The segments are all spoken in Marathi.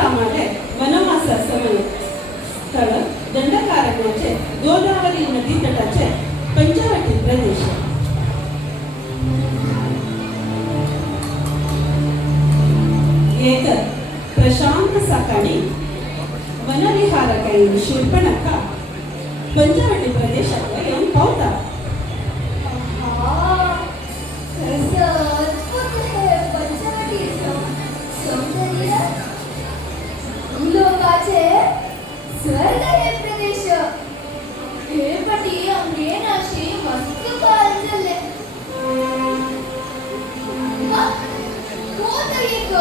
परशुरामाचे वनवास समय स्थळ दंडकारण्याचे गोदावरी नदी तटाचे पंचवटी प्रदेश एक प्रशांत सकाळी वनविहार काही शूर्पणखा पंचवटी प्रदेशात येऊन पावतात. स्वर्ग हे प्रदेश हे पटी अंगेनाशी मस्त कांजले कोण एक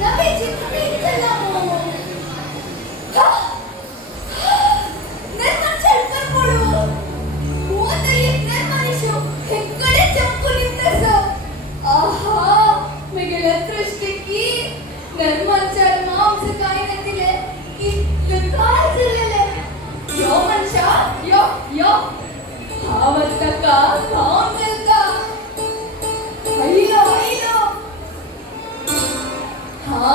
नवे चित्र इच्छला मो निर्मल चलकर पडू कोण एक निर्मलिशो हेकडे चंपुली तस आहा मी गेल्या दृष्टी की निर्मल चल मांस काय नदिले की काय झालेले यो मनुष्या यो आवडता का काम दिलता हैलो हा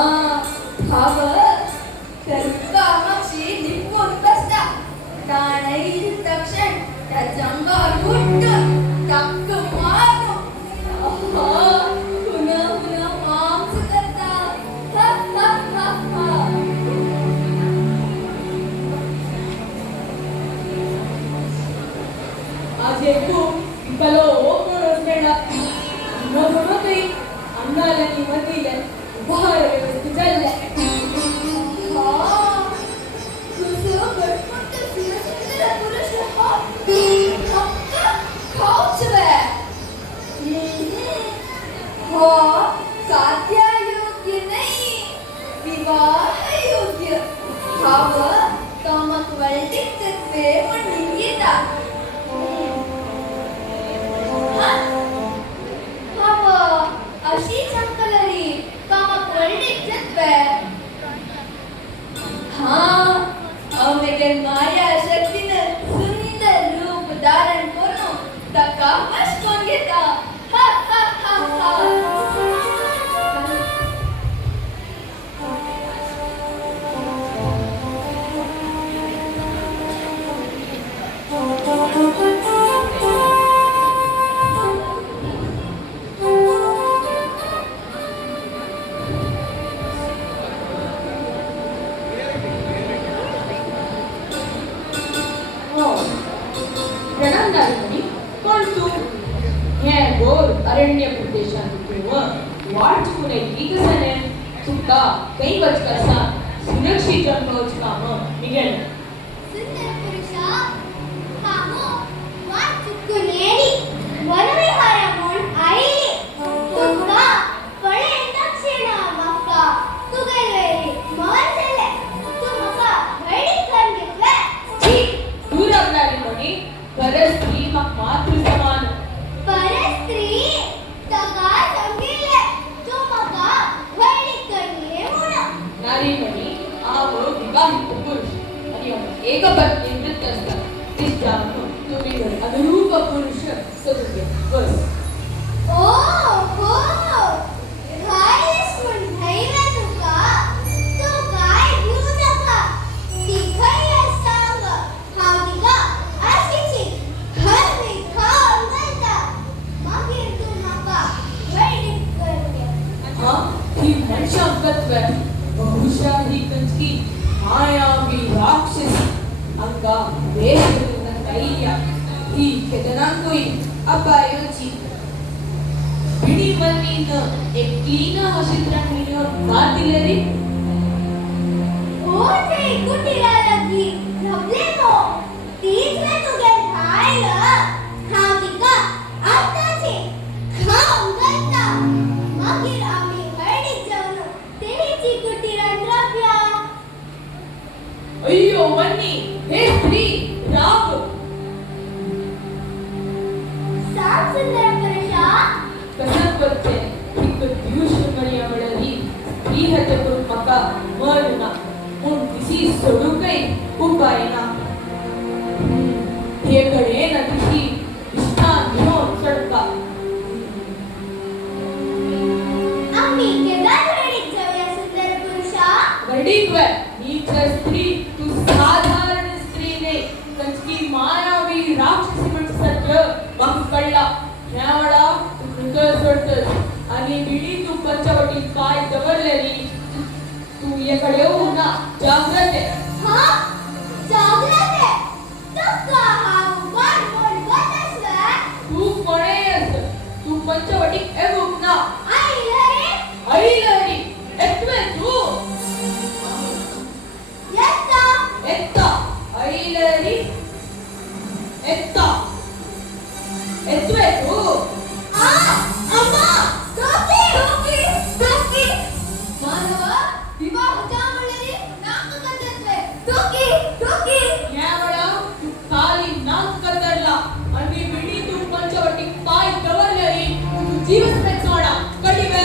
तर कामाशी निघून बसता टाळी तक्षण त्या जंगावर गुट्ट टाक मारतो पुन्हा मांस करता आज एकू इकलो ओपनच मेळा नोडोतई अन्नालनी मदिले उभार व्यवस्थित जाल्ले तुझं गडपट फिरसुंदर पुरुष खाऊच वे हो साध्या योग्य नाही विवाह योग्य खावं कामक वळतीच वे म्हणून येतात अशी चंकलरी कामक वळतीच वे अमेगर माया शक्तीनं सुंदर रूप धारण करून तका वश कोण घेता पण तू हे गोर अरण्य प्रदेशात वाट चुकून एक झाले तुका काही वचकसा सुरक्षित जंगलोच काम निघेल सुंदर पुरुषा कामो वाट चुकून येणी वनविहार म्हणून आईली तुका फळे दक्षिण मक्का तू गेलेली मन झाले तू मका वैडी कर घेतले ठीक तू लागणारी म्हणी परस्त्री मातृ समान परस्त्री तका संगीले तू मका वैडी करणे म्हणून नारी म्हणी आव विवाहित पुरुष आणि एक पत्नी मृत असतात तिच्या तुम्ही अनुरूप पुरुष सोडून घ्या बस ओ हो कायस म्हण धैर्य तू काय घेऊ नका ती खैर सांग हावदिगा अशीची घर मी खाऊन घालता मागीर तू नका वैदिक करते ही मनशांतत्व बहुशा ही कंचकी मायावी राक्षसी अंगा वेदना धैर्य ही केदनांकोई अपायोची बिडी मनीन एकलीन हशित्रांनीनो का दिलेरी ओ ते कुटीला लगी नबले मो तीच में तुगे भाईल हावदिगा आताची खाऊन घालता मागीर आम्ही वैदिक जाऊन तेची कुटीला द्रव्या अय्यो मनी हे स्त्री राग सात सुंदर पुरुषा कसं बच्चे एक दिवस मरिया मिळाली स्त्री हत्या करून मका मरना पण तिची सोडू काही उपाय ना हे कडे ना तिची इष्टा घेऊन चढका आम्ही केदार वैदिक जाऊया सुंदर पुरुषा वैदिक ही राक्षसी म्हणजे सत्य मग कळला ह्या वेळा तू हृदय सोडतस आणि बिडी तू पंचवटीत पाय दवरलेली तू याकडे येऊ ना जागृत आहे हा जागृत आहे तो हा वन गतसला तू कोणे आहेस तू पंचवटीत येऊक ना आई रे आई लहरी येतोय तू येता येता आई लहरी येता येतोय तू आ अम्मा टोकी मानव विवाहाच्या मुलीने नाक कतरले टोकी या वेळा तू खाली नाक कतरला आणि बिडी तू पंचवटीत पाय दवरलेली तू जीवच नाही सोडा कधी वे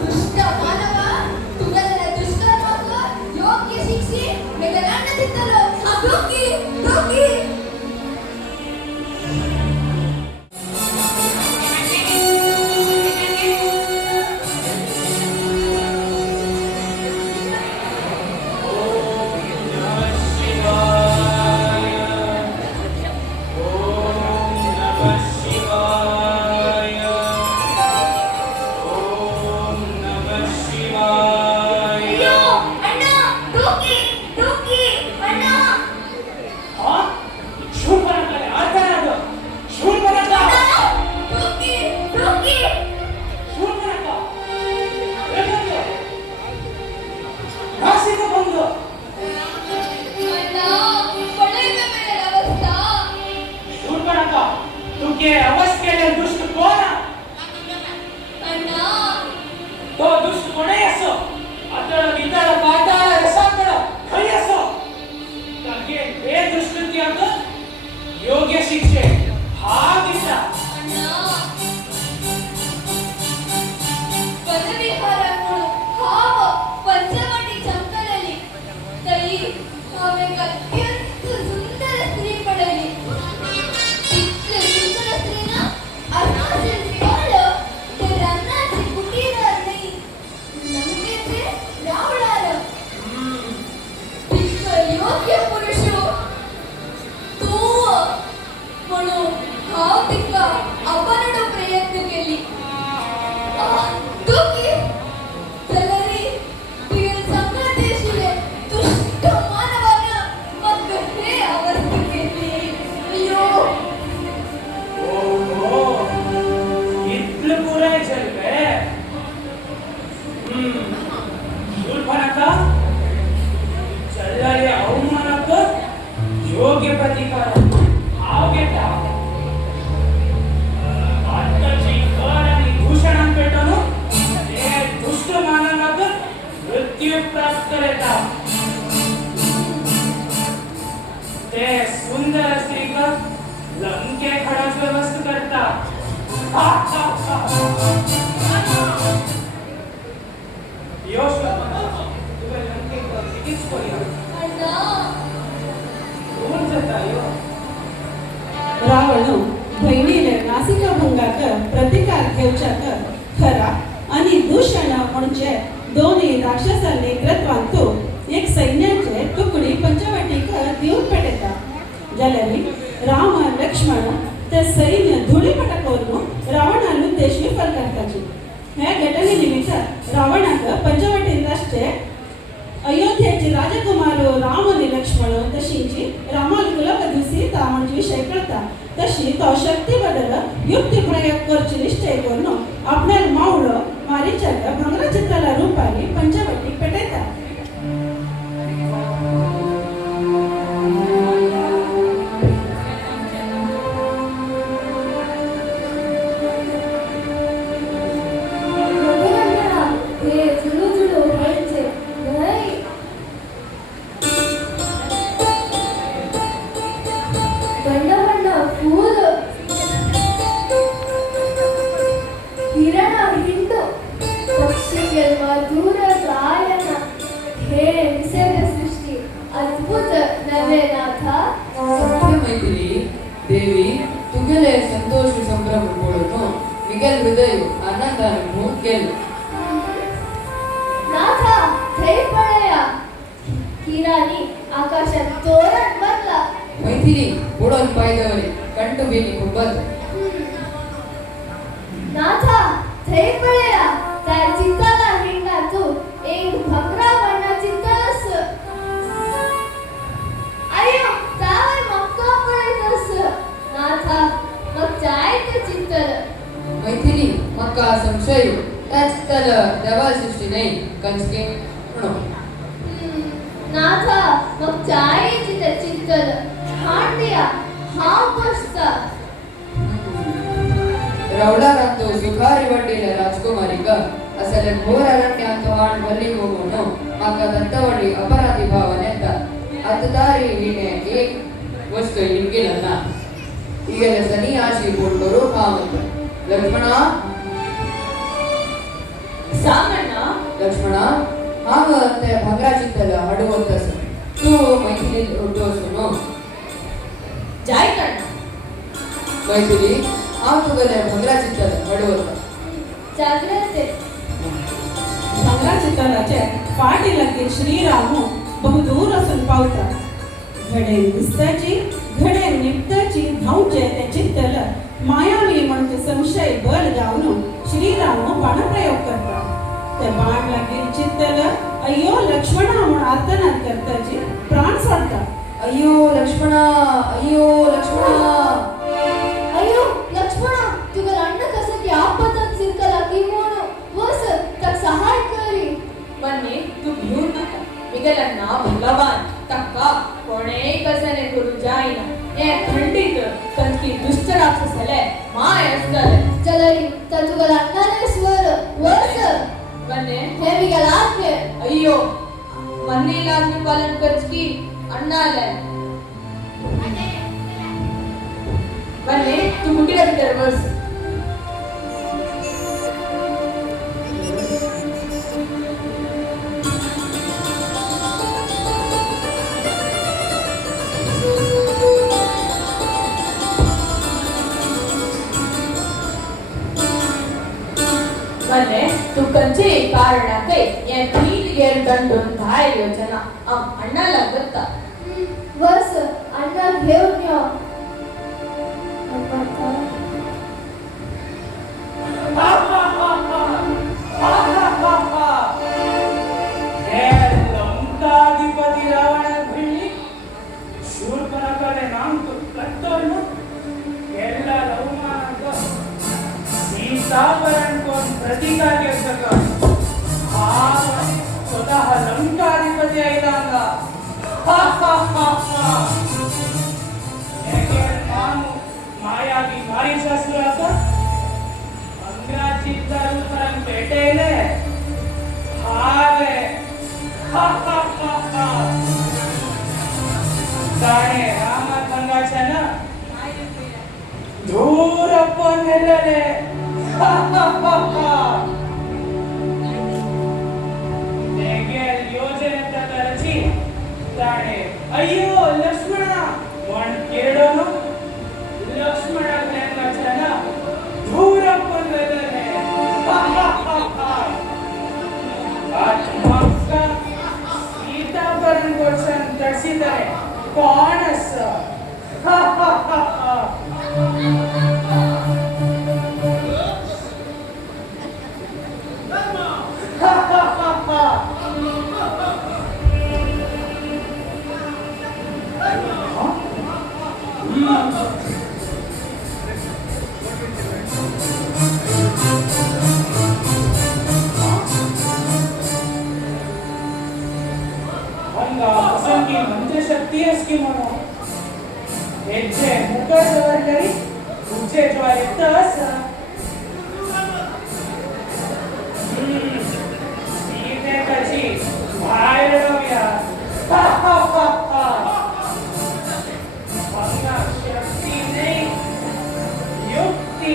दुष्ट मानव तुगले दुष्कर्माक योग्य शिक्षी मेदलांना दिसलो टोकी अय्यो अण्णा टोकी अण्णा टोकी अण्णा पडेल मेरे अवस्था अवश्य केले दुष्ट कोण अण्णा तो दुष्ट कोणी असो अतळ बितळ पाताळ रसातळ काही असो त्यागे हे दुष्कृत्याक योग्य शिक्षे हा दिसला पदविहाराकडून हाव पंचवटी चमकलेली तरी हवे अत्यंत सुंदर स्त्री पडली इतके सुंदर स्त्रीना अरुणाचल मिळालं ते रन्नाची कुटीर नाही लंकेचे रावणाला इतकं योग्य पुरुष तू म्हणून हाव तिका आपण प्रयत्न केली टोकी चलरी तिल संगतीशिले दुष्ट मानवानं मग हे अवस्था केली अय्यो ಓಹೋ ಇತ್ಲು ಪೂರೈಸಲ್ವೇ ಶೂರ್ಪನಖ ಚಳ್ಳಾಳಿಯ ಅವಮಾನಕ್ಕ ಯೋಗ್ಯ ಪ್ರತೀಕಾರ ಹಾಗೆಟ್ಟ आत्ताची कर आणि दूषण पेटवून हे दुष्ट मानवाक मृत्यू प्राप्त करता ते सुंदर स्त्रीक लंके खडाच व्यवस्था करता योश तुझे लंके कितीच करूया अण्णा कोण जाता यो रावण बहिणीने नासिका भंगाक प्रतिकार घेवच्याक खरा आणि दूषण म्हणजे दोन्ही राक्षसा नेतृत्वांतू एक सैन्याचे तुकडी पंचवटीक दिवून पेटयता जाल्यार राम लक्ष्मण ते सैन्य धुळीपट करून रावणान उद्देश विफल करपाची हे घटने निमित्त रावणाक पंचवटीन राष्ट्रे अयोध्येचे राजकुमार राम आणि लक्ष्मण तशींची रामानुकूलक सीता म्हणजे विषय कळता तशी तो शक्ती बदल युक्ती प्रयोग करची निश्चय करून आपल्याला मावळो मारीच्याक भंगरचित्राला रूपाने पंचवटी पेटयता मधुर गायन हे निसर्ग सृष्टी अद्भुत नवे नाथा मैत्री देवी तुगेले संतोष संभ्रम पळून मिगेल हृदय आनंदाने भरून गेलो नाथा थै पळया किराणी आकाशात तोरण बनला मैत्री मैथिली बुडोन पायदवरे कंटू बिनी कुंभत नाथा थंय पळया त्या चित्ताला हिंडाचो एक भगरा वर्णा चित्तलस अयो तावय मक्का पळयतस नाथा मग जायत चित्तल मैथिली मक्का संशय त्या चित्ताला देवाल सृष्टी नाही कंचके म्हणून नाथा मग जायची त्या चित्तल हांडिया हाव बसता रवडा रातो सुखारी वड्डीला राजकुमारी ग असले घोर अरण्यात हाण बली ಹೋಗೋನು ಮಾಕ ದತ್ತವಳ್ಳಿ ಅಪರಾಧಿ ಭಾವನೆಂತ ಅತ್ತದಾರಿ ವಿನೆ ಏಕ್ ವಸ್ತು ಹಿಂಗಿಲನ್ನ ಈಗೆಲ್ಲ ಸನಿ ಆಶಿ ಬೋಲ್ಡರು ಕಾಮಂತ ಲಕ್ಷ್ಮಣ ಸಾಮಣ್ಣ ಲಕ್ಷ್ಮಣ ಹಾಗ ಅಂತೆ ಭಂಗರಾಜಿದ್ದಲ್ಲ ಹಡುವಂತಸ ತೂ ಮೈಥಿಲಿ ಹುಟ್ಟೋಸುನು ಜಾಯ್ತಣ್ಣ ಮೈಥಿಲಿ ಆತುಗಲೆ ಭಂಗರಾಜಿದ್ದಲ್ಲ ಹಡುವಂತ जागृते भंगराचित्तलाचे फाटी लागीं श्रीरामू बहुदूर असून पावता घडे दिसताची घडे निपताची धांवचे ते चित्तल मायावी म्हणचे संशय बळ जावन श्रीरामू बाणप्रयोग करता ते बाण लागीं चित्तल अय्यो लक्ष्मणा म्हूण आर्तनाद करताची प्राण सोडता अय्यो लक्ष्मण अय्यो लक्ष्मण अयो लक्ष्मण तुका अन्न कसं की आपदात सिरकला की म्हणून वस तक सहाय करी बन्नी तू भिवून नका मिगलन्ना भगवान तक्का कोणे कसने करू जाईना हे थंडीत कंकी दुष्ट राक्षसले माय असतले चलई तर तुका अन्नाले स्वर वस बन्ने हे मिगलाके अय्यो मन्नी लागू पालन करची अण्णाले बन्ने तू कुठे भीतर बस बन्ने तू कंचे कारणाके ये तीन गेर दंडून काय योजना अण्णाला गत्ता वस अन्न घेऊन यो हे लंकाधिपती रावणात भिडली शूर्पणखाने नाम कत्तोनु ಎಲ್ಲ ಲವಮಾನಕ ಸೀತಾಪರನ್ कोण प्रतिकार केसक स्वतः लंकाधिपती आयलांगा ನಾನು ಮಾಯಾವಿ ಮಾರೀಚಾಸುರಾತ ಅಂಗ್ರಾಜಿದ್ದರು ತರಂ ಬೇಟೆನೆ ಹಾಗೆ ತಾನೆ ರಾಮ ಸಂಗಾಚನ ದೂರಪ್ಪ ನೆಲ್ಲಲೆ नेगेल योजने तलची ताणे अय्यो लक्ष्मण पण केडोनो लक्ष्मण गंगाचन धूरप्पन वेदने आत्मक्का सीतापरन गोचन तडसिदरे कोणस की म्हणजे शक्ती आहेस की म्हणून हेचे मुकट जवळकरी तुझे ज्वारी तस सीते कशी बाहेर डोया भंगा शक्ती नाही युक्ती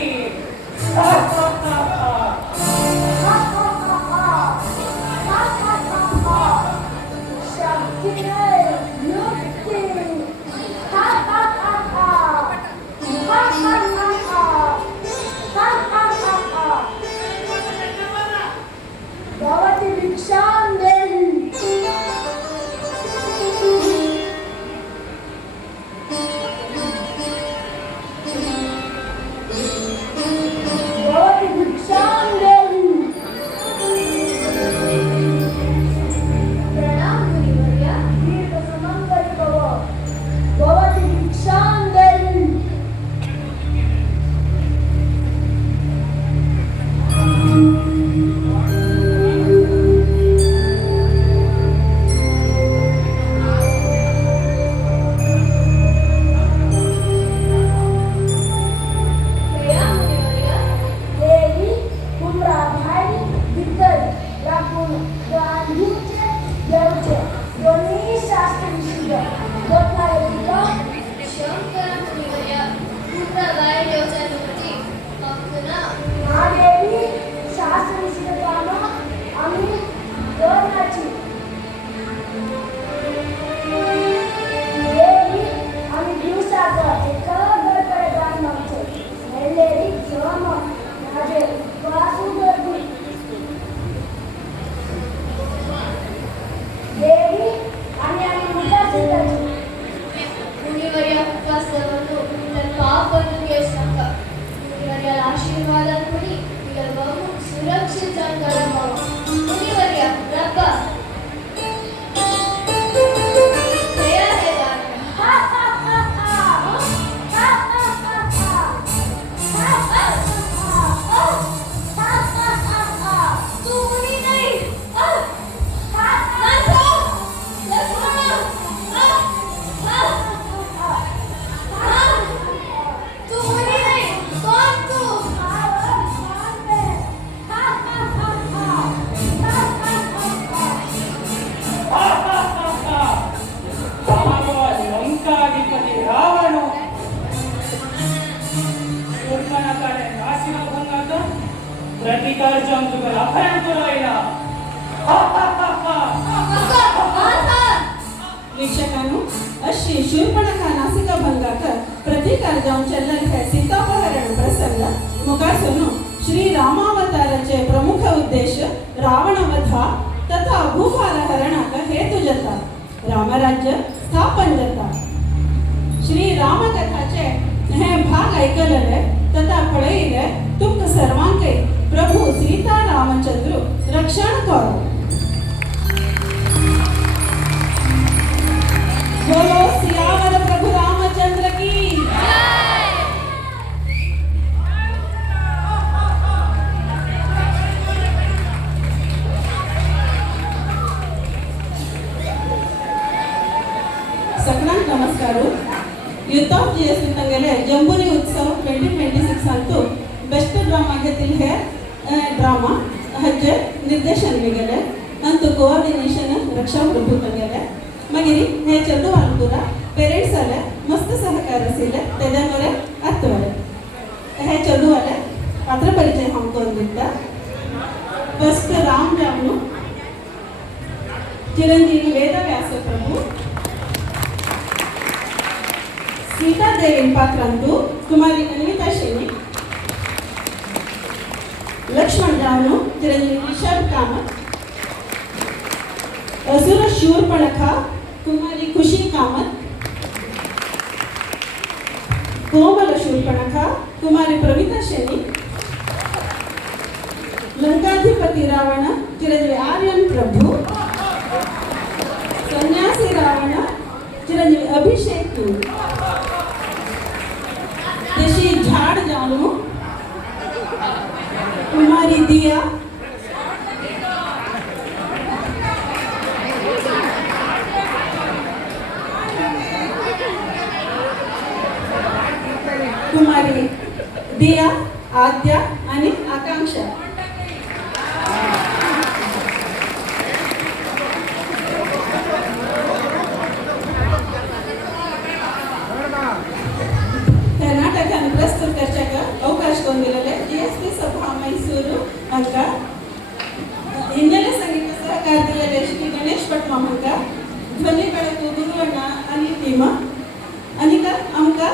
गावाची भिक्षां देई समाधान कुणी तिला बघून सुरक्षित जाऊन गरमावं. मुनिवर्या रब्बा हे आहे गाणं. हा हा हा हा हा हा हा हा. तू मुनी नाही. तू मुनी नाही. कोण तू? लंकाधिपती रावण शूर्पणखाने नासिकाभंगाचा प्रतिकार जाऊन तुला अपहरण करू राहिला. वीक्षकांनो, अशी शूर्पणखा नासिकाभंगाकर प्रतिकार जाऊन चलल है सीतापहरण प्रसंग मुखासुनो श्री रामावताराचे प्रमुख उद्देश रावणवधा तथा भूभारहरणाक हेतू जता रामराज्य स्थापन जाता. श्री रामकथाचे हे भाग ऐकलेले तथा पळयले तुमक सर्वांके प्रभू सीता रामचंद्र रक्षण करो. बोलो सियावर प्रभु रामचंद्र की. सगळ्यांक नमस्कार. यूथ ऑफ जीएस ತಂಗಲೆ जंबुरी उत्सव 2026 ಅಂತೂ ಬೆಸ್ಟ್ ಡ್ರಾಮಾ घेतील हे ड्रामा हजे निर्देशन गेले अंतु कोऑर्डिनेशन रक्षा प्रभू गेले मागीर हे चंदू वालपुरा पेरेंट्स आले मस्त सहकार आशिल्ले तेद्यानवरे आत्तवरे हे चंदू वाले पात्र परिचय हमको दिता. फर्स्ट राम जामनु चिरंजीवी वेदव्यास प्रभु सीतादेवी पात्रांतू कुमारी अन्विता शेनी लक्ष्मण जामनु चिरंजीवी ऋषभ कामत असुर शूर्पणखा कुमारी खुशी कामत कोमल शूर्पणखा कुमारी प्रमिता शेनी लंकाधिपति रावण चिरंजीवी आर्यन प्रभु सन्यासी रावण चिरंजीवी अभिषेक देशी झाड़ जानू कुमारी दिया कुमारी दिया आद्या आणि आकांक्षा. कर्नाटकाने प्रस्तुत करण्याचा अवकाश कोण दिलेले जीएसटी सभा मैसूरू हांका हिन्ನೆಲೆ संगीत सहकार दिलेले श्री गणेश पटमा हांका ध्वनी बेळಕು गुरुअण्णा आणि टीम आनीक आमकां